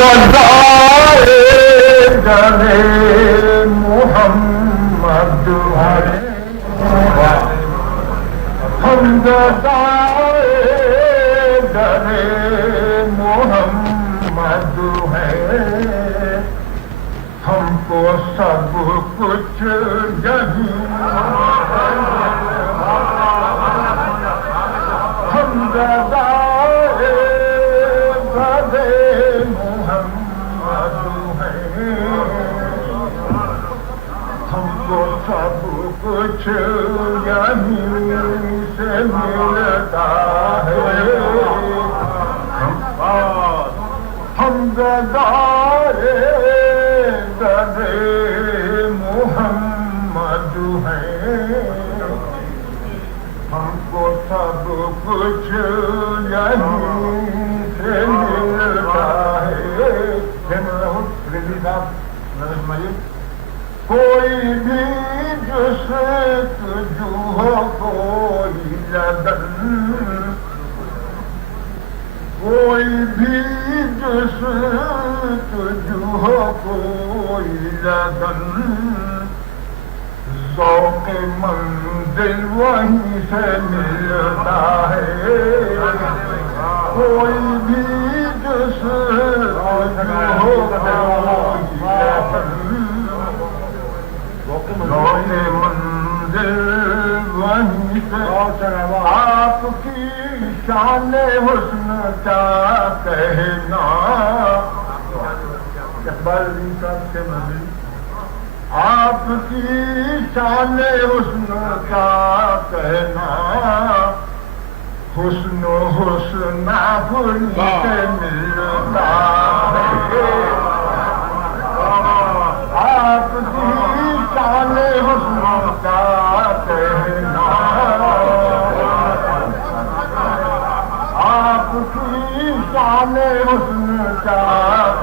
گدائے گلے محمد ہے ہم گدائے گلے محمد ہے ہم کو سب کچھ یہی ہم گدائے گلے محمد ہے ہم کو سب کچھ یہیں سے ملتا ہے ہم گدائے گلے محمد ہیں ہم کو سب کچھ یہیں سے ملتا ہے کوئی بھی جستجو ہو کوئی لگن کوئی بھی جستجو ہو کوئی لگن ذوق منزل وہیں سے ملتا ہے کوئی بھی جستجو ہو کوئی لگن ذوق منزل وہیں سے آپ کی شان حسن کیا کہنا اقبال صاحب کے منزل آپ کی شان حسن کیا کہنا حسن حسن پوری سے ملتا ہے آپ کی شان حسن کا کہنا آپ کی شان حسن کا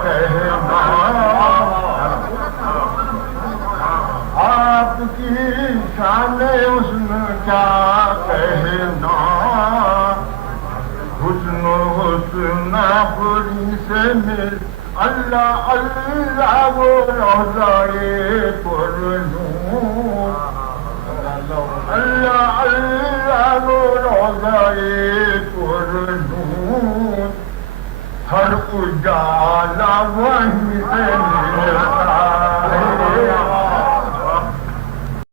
کہنا آپ کی شان حسن کا کہنا حسن حسن پوری سے مل اللہ اللہ وہ روزائے پرنور اللہ اللہ وہ روزائے پرنور ہر اجالا وہ